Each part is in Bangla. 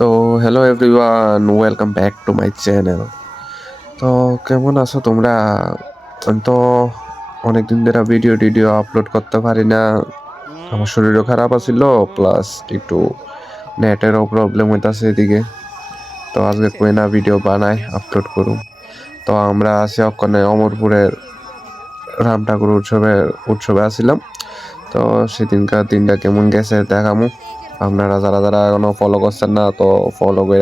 তো hello everyone, welcome back to my channel. তো কেমন আছো তোমরা? আমি তো অনেকদিন ধরে ভিডিও আপলোড করতে পারি না। আমার শরীরও খারাপ আছিল, প্লাস একটু নেটেরও প্রবলেম হইতাছে এদিকে। তো আজকে কই না ভিডিও বানাই আপলোড করুম। তো আমরা আছি ওখানে অমরপুরের রাম ঠাকুর উৎসবে আসছিলাম। তো সেদিনকার দিনটা কেমন গেছে দেখামু। আপনারা যারা যারা এখনো ফলো করছেন না, তো ফলো করে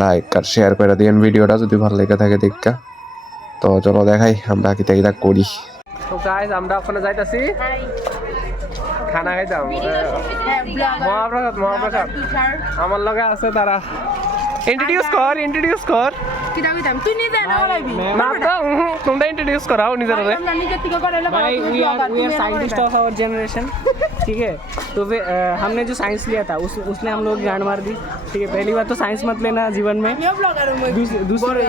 লাইক আর শেয়ার করে দিন ভিডিওটা যদি ভালো লেগে থাকে দেখা। তো চলো দেখাই আমরা কিতা কিতা করি। তো গাইস আমরা ওখানে যাইতাছি খানা খাইতাম। মহাপ্রসাদ আমার লগে আছে তারা। ইন্ট্রোডিউস কর তুই নিজে না তো তোমরা ইন্ট্রোডিউস कराओ নিজের भाई we are scientist of our generation. ठीक है, तो हमने जो साइंस लिया था उसने हम लोग गांड मार दी। ठीक है, पहली बात तो साइंस मत लेना जीवन में। दूसरी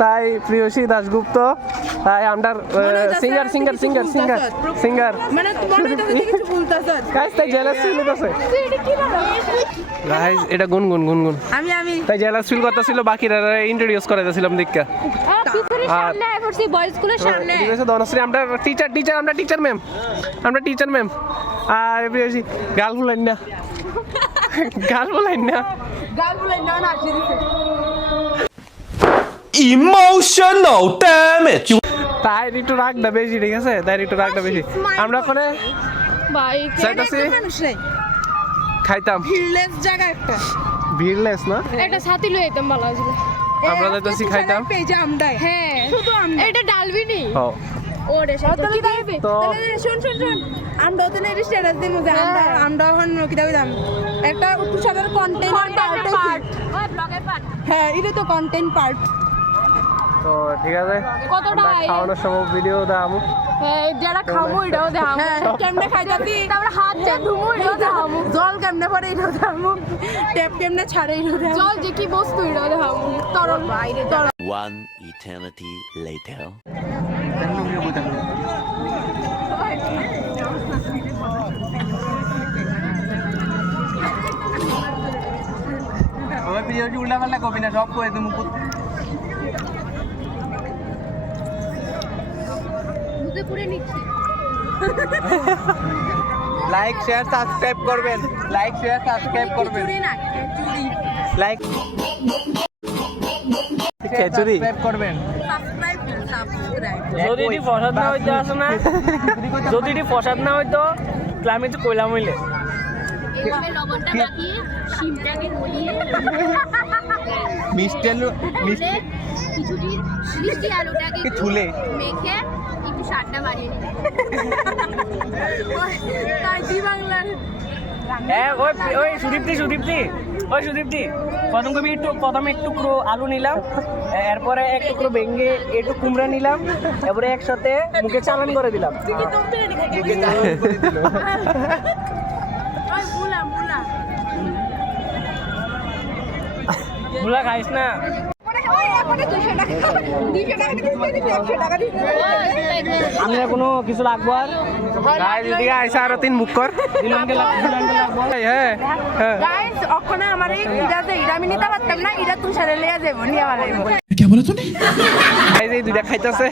তাই প্রিয়সী দাশগুপ্ত, তাই আমরা সিঙ্গার মানে তোমার কিছু বলতাছ গাইস, তাই জেলাস ফিল হইতাছে গাইস। এটা গুনগুন আমি তাই জেলাস ফিল করতেছিল, বাকিরা ইন্ট্রোডিউস করাইতেছিলাম দেখা। পিছনে সামনে আইছি বয়েজ স্কুলের সামনে ঠিক আছে দনশ্রী, আমরা টিচার ম্যাম আর প্রিয়সী গাল ফুলাইন না না আসি দিছে Emotional damage. তাই একটু রাগটা বেশি, ঠিক আছে, আমরা ওখানে ভাই যাইতাছি খাইতাম। ভিড়লেস জায়গা একটা ভিড়লেস না, একটা ছাতি লই আইতাম ভালো ছিল। আমরা যাইতাছি খাইতাম। পেজে আমডাই হ্যাঁ শুধু আমডা এটা ডালবি নি ও ওরে সাথে কি দিবি তো শুন আমডা তো না স্ট্যাটাস দিমু যে আমডা হন কি দাম একটা উৎসবের কন্টেন্ট পার্ট ওই ব্লগের পার্ট। হ্যাঁ এটা তো কন্টেন্ট পার্ট। তো ঠিক আছে, কতটা আমরা খাওয়ানোর সময় ভিডিও দাম। হ্যাঁ যারা খামু এটাও দেখামু। হ্যাঁ কেমনে খাইতাছি তারপর হাত যা ধুমু এটাও দেখামু। জল কেমনে পড়ে এটাও দেখামু, ট্যাপ কেমনে ছাড়ে এটাও দেখামু। জল যে কি বস্তু এটাও দেখামু। তরল বাইরে তরল। One eternity later. ওই ভিডিওটি উল্টা পাল্টা কপি না, সব করে তুমি মুখে পুরে নিচ্ছি। লাইক শেয়ার সাবস্ক্রাইব করবেন, চুরি না চুরি লাইক খিচুড়ি সাবস্ক্রাইব করবেন। সাবস্ক্রাইব যদি প্রসাদ না হইতো আসো না, যদি প্রসাদ না হইতো তাহলে আমি তো কইলাম হইলে এইভাবে লবণটা মাখিয়ে শিমটাকে গলিয়ে মিষ্টি আলু মিষ্টি মিষ্টি আলুটাকে ছুলে মেখে একটু সারটা বাড়িয়ে নিই। তাই দি বাংলার হ্যাঁ ওই সুদীপ্তি প্রথমে একটু টুকরো আলু নিলাম, এরপরে এক টুকরো ভেঙে একটু কুমড়া নিলাম, এরপরে একসাথে মুখে চালান করে দিলাম। ভুলা খাইস না। আমি আর কোনো কিছু লাগবো আর গাইস এদিকে আইসা আরো 3 বুক কর। দিলামকে লাগবো। হ্যাঁ গাইস ওখানে আমার এই ইরা আমি নিতে পারতাম না, ইরা তুষারে লিয়া যাবো নিয়ে আলাইবো। গাইস এই দুইটা খাইতাছে।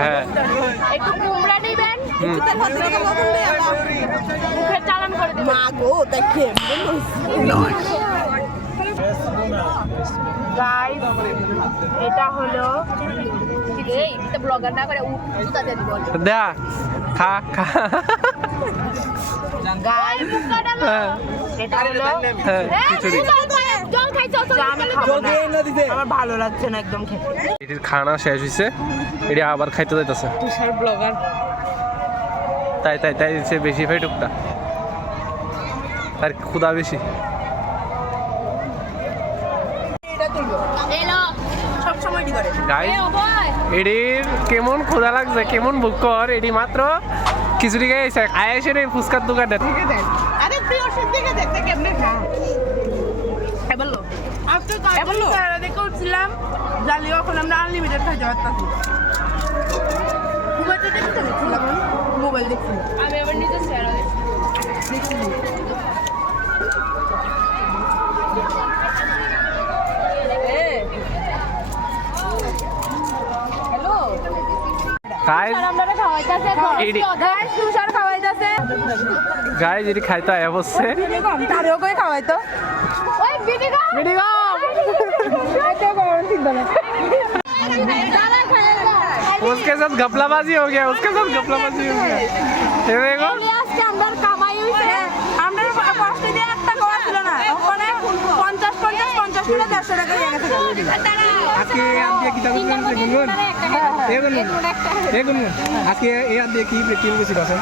হ্যাঁ একটু কুমড়া নিবেন, মুখে চালান করে দিবেন। মা গো দেখে গাইস এটা হলো এই এটা ব্লগার না করে উস্তাদ দিয়ে বল দা খা গাইস এটা হলো খিচুড়ি। জল খাইছো আমার ভালো লাগছে না একদম খেতে। এটির খানা শেষ হইছে, এটি আবার খাইতে যাইতাছে। তুষার ব্লগার তাই সে বেশি ভাই টুকটা, তার ক্ষুধা বেশি। এলো সব সময় দি করে গাইস এ ও ভাই এটির কেমন ক্ষুধা লাগছে, কেমন ভুক কর। এটি মাত্র খিচুড়ি খাইছে, আয়েসের এই ফুচকার দোকানে। আরে প্রিয় দিকে দেখতে কেমনে খা বললো আপনি দেখে উঠছিলাম জালি এখন আমরা আনলিমিটেড খাইতে পারতাছি মোবাইলটা দেখতে দেখছিলাম মোবাইল দেখছি আমি আবার নিজে শেয়ার হ্যালো গাইস আমরা খাওয়াইতাছে এডি গাইস তুষার খাওয়াইতাছে গাইস এটি খাইতে আয় বসছে কম তারেও কই খাওয়াইতো ওই বিডি গো এত গরম চিন্তা না দাদা খাইলা उसके साथ घपलाबाजी हो गया उसके साथ घपलाबाजी हो गया ये देखो আজকে আমরা কামাই হইছে আমরা কষ্ট দিয়ে একটা খাওয়া ছিল না ওখানে 50 করে 150 টাকা হয়ে গেছে আজকে আপ দিয়ে কি দাদা গুনগুন এ গুনগুন আজকে এই আপ দিয়ে কি প্রেক্টিস করছিস আছে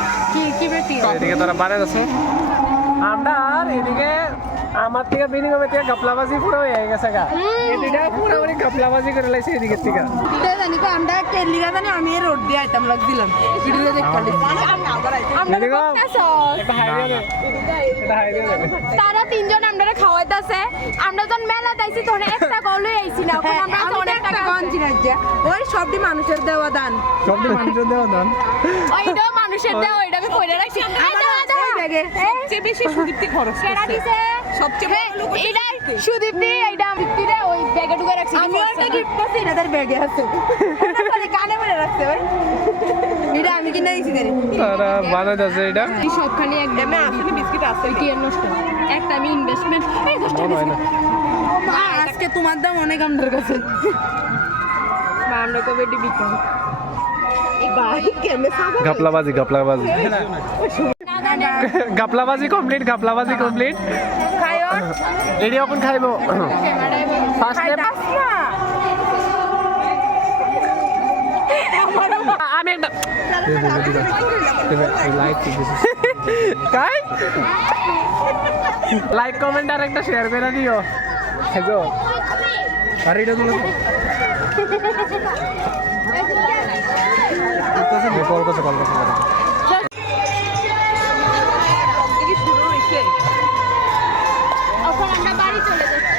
এদিকে তোরা বারে আছে আমরা আর এদিকে আমার থেকে বিনিং হবে থেকে ঘপলাবাজি পুরো হয়ে গেছে গা এদিকে পুরো মানে ঘপলাবাজি করে লাইছে এদিকে থেকে জানি তো আমরা কেলিগা জানি আমি রোড দিয়ে আইটেম লাগ দিলাম ভিডিও দেখতে আমরা এদিকে বলতাছো একটা হাইওয়ে দে এটা হাইওয়ে দে তারা তিনজন আমরা খাওয়াইতাছে আমরা যখন মেলা তাইছি তখন একটা গলই আইছি না এখন আমরা অনেক টাকা গঞ্জি রাজ্যে ওই সবটি মানুষের দেওয়া দান সবটি মানুষের দেওয়া দান ওইটাও মানুষের দেওয়া ওইটা আমি কইরা রাখছি সবচেয়ে বেশি সুদীপ্তি খরচ কেডা দিছে সবচেয়ে বড় লোক এইটা সুদীপ্তি এইটা দীপ্তিরে ওই ব্যাগে ঢুকে রাখছি আমি একটা গিফট পাচ্ছি এটাদের ব্যাগে আছে খালি কানে মনে রাখছে ওই এটা আমি কিনে দিছি রে তারা বানাই আছে এটা এই সবখানে এক এমনি আসলে বিস্কিট আছে কি এর নষ্ট একটা আমি ইনভেস্টমেন্ট এই 10 মনে হয় না আজকে তোমার দাম অনেক আমাদের কাছে বা আমরা কবে এটি বিকাম ভাই কেমনে সাবা ঘপলাবাজি ঘপলাবাজি ঘপলাবাজি কমপ্লিট ঘপলাবাজি কমপ্লিট খায়ো রেডি ওপেন খাইবো ফার্স্ট স্টেপ খাইতাস না আমি একটা লাইক কাই লাইক কমেন্ট আর একটা শেয়ার করে দিও হেজো আর এটা তুমি কল করছে এখন আমরা বাড়ি চলে যাচ্ছি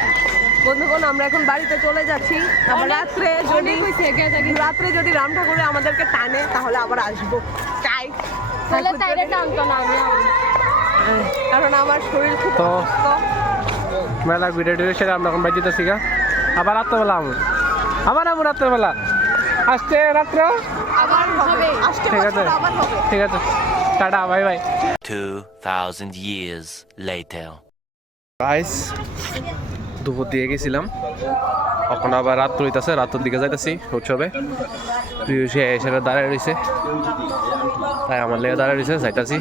বন্ধুগণ আমরা এখন বাড়িতে চলে যাচ্ছি আবার রাত্রে যদি রাম ঠাকুরে আমাদেরকে টানে তাহলে আবার আসবো তাই তাহলে তাইরে টানতো না আমি কারণ আমার শরীর খুব তো অসুস্থ মেলা ভিডিও টিডিও সেরে আমরা এখন বাজিতে শিখা আবার রাত্রেবেলা আবার রাত্রেবেলা আসছে রাত্র আবার হবে আজকে ঠিক আছে আবার হবে ঠিক আছে tata bye bye 2,000 years later. Guys দুপুর দিয়ে গেছিলাম এখন আবার রাত্র হইতাছে রাত্রের দিকে যাইতাছি উৎসবে সে এসে দাঁড়ায় রয়েছে তাই আমার লেগে দাঁড়ায় রয়েছে যাইতাছি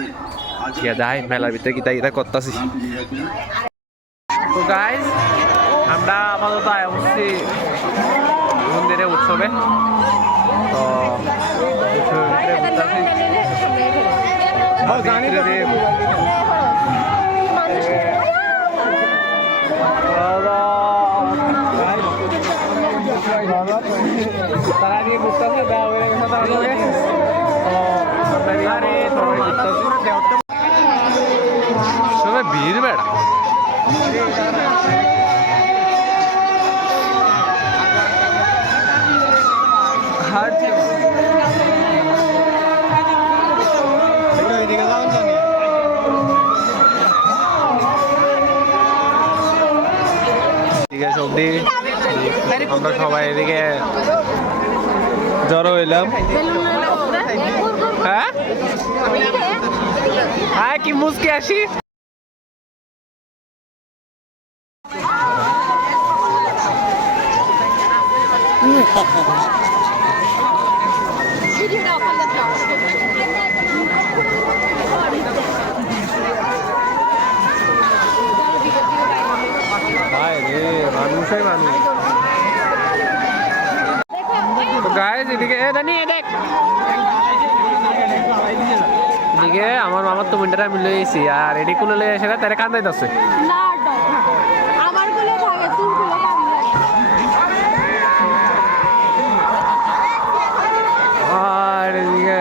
গিয়ে যাই মেলার ভিতরে গীতা গীতা করতাছি তো গাইস আমরা আপাতত অবশ্যই মন্দিরে উৎসবে তো উৎসবের ভিতরে ঘুরতাছি তারা নিয়ে ঘুরতেছে দেওয়া হয়ে গেছে তারা সবাই ভিড় বেড়া এদিকে সবদি আমরা সবাই এদিকে জড়ো হইলাম হ্যাঁ হ্যাঁ কি মুসকে আসি ভাই রে মানুষই মানুষ তো গাইস এদিকে এ দানি দেখ এদিকে আমার মামার তো মিন্টারে আমি লই আইছি আর এডি কুলে লই এসে তারে কান্দাইতাছে না আমার গুলো ভাগে তোর গুলো কামড়ায় আর এদিকে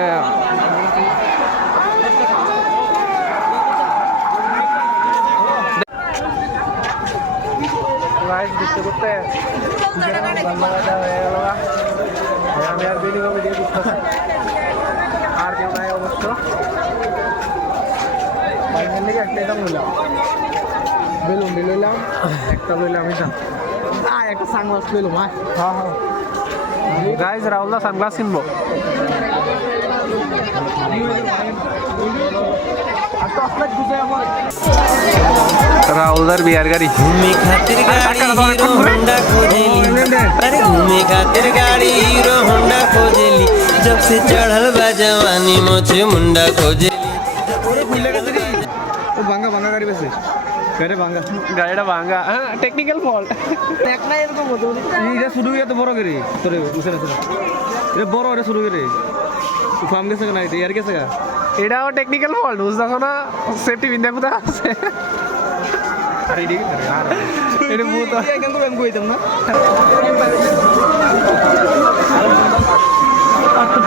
গাইস দেখতে করতে আর কেউ নাই অবশ্য ফাইনালি একটা এটা লইলাম বেলুন লইলাম একটা লইলাম এটা একটা সানগ্লাস লইলাম হ্যাঁ হ্যাঁ গাইজ রাহুলদা সানগ্লাস কিনবো রাহুলদার বিয়ার গাড়ি घूमे खातिर गाड़ी हीरो होंडा खोजेली अरे घूमे खातिर गाड़ी हीरो होंडा खोजेली जब से चढ़ल बा जवानी मोछे मुंडा खोजेली ও ভাঙ্গা ভাঙ্গা গাড়ি বেশি গাড়ি ভাঙ্গা গাড়িটা ভাঙা হ্যাঁ টেকনিক্যাল ফল্ট একটা এরকম হতো এটা শুরু এত বড় গাড়ি তোরে বুঝে না এটা বড় এটা শুরু করে ফার্ম গেছে না এটা ইয়ার গেছে গা এটাও টেকনিক্যাল ফল্ট বুঝছো না সেফটি বিন্দা কোথা আছে এটা বহুত কিন্তু আমি কইতাম না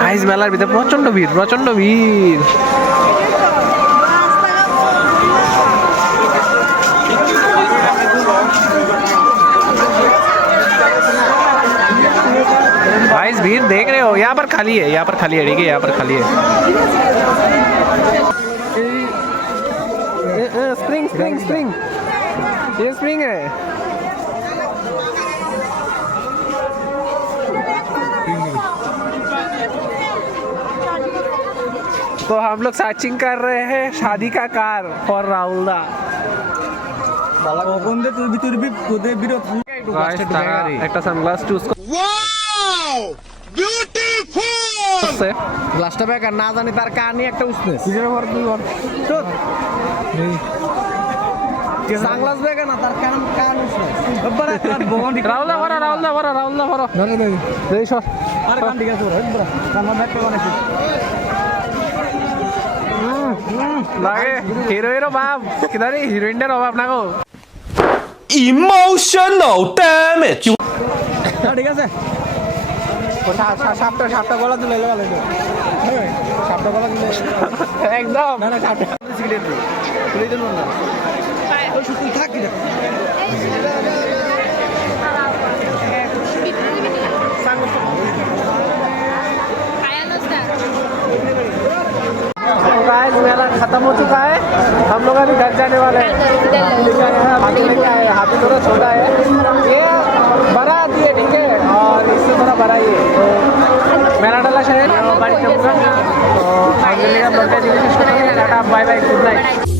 আইস মেলার ভিতরে প্রচন্ড ভিড় गाइस भीड़ देख रहे हो यहाँ पर खाली है ठीक है यहाँ पर खाली है स्प्रिंग ये स्प्रिंग है तो हम लोग सर्चिंग कर रहे हैं शादी का कार फॉर राहुलदा কখন দে তোর ভিতর তোদের বিরোধ একটা সানগ্লাস চুজ গ্লাসটা বেকার না জানি তার কানে একটা উষ্ণেস সানগ্লাস বেকার না তার কান উষ্ণেস রাহুলদা ভরো আর কান ঠিক আছে কান ব্যাক করে বানাইছি লাগে হিরো বাপ কিদার হিরোইনটার অভাব না গো Emotional damage ঠিক আছে সাপটা গলা দিলে ভালো হইতো সাপটা গলা দিলে একদম না সাপটা সিগারেট দিই তুই দেন না ওই শুধু থাক কি गाइस मेला खत्म हो चुका है हम लोग अभी घर जाने वाले हैं हाथी लेके आए हाथी थोड़ा छोटा है ये बड़ा हाथी है ठीक है और इससे थोड़ा बड़ा ही है तो मेला डाला शहर बाइक तो फाइनली हम लोग का बाय बाय गुड नाइट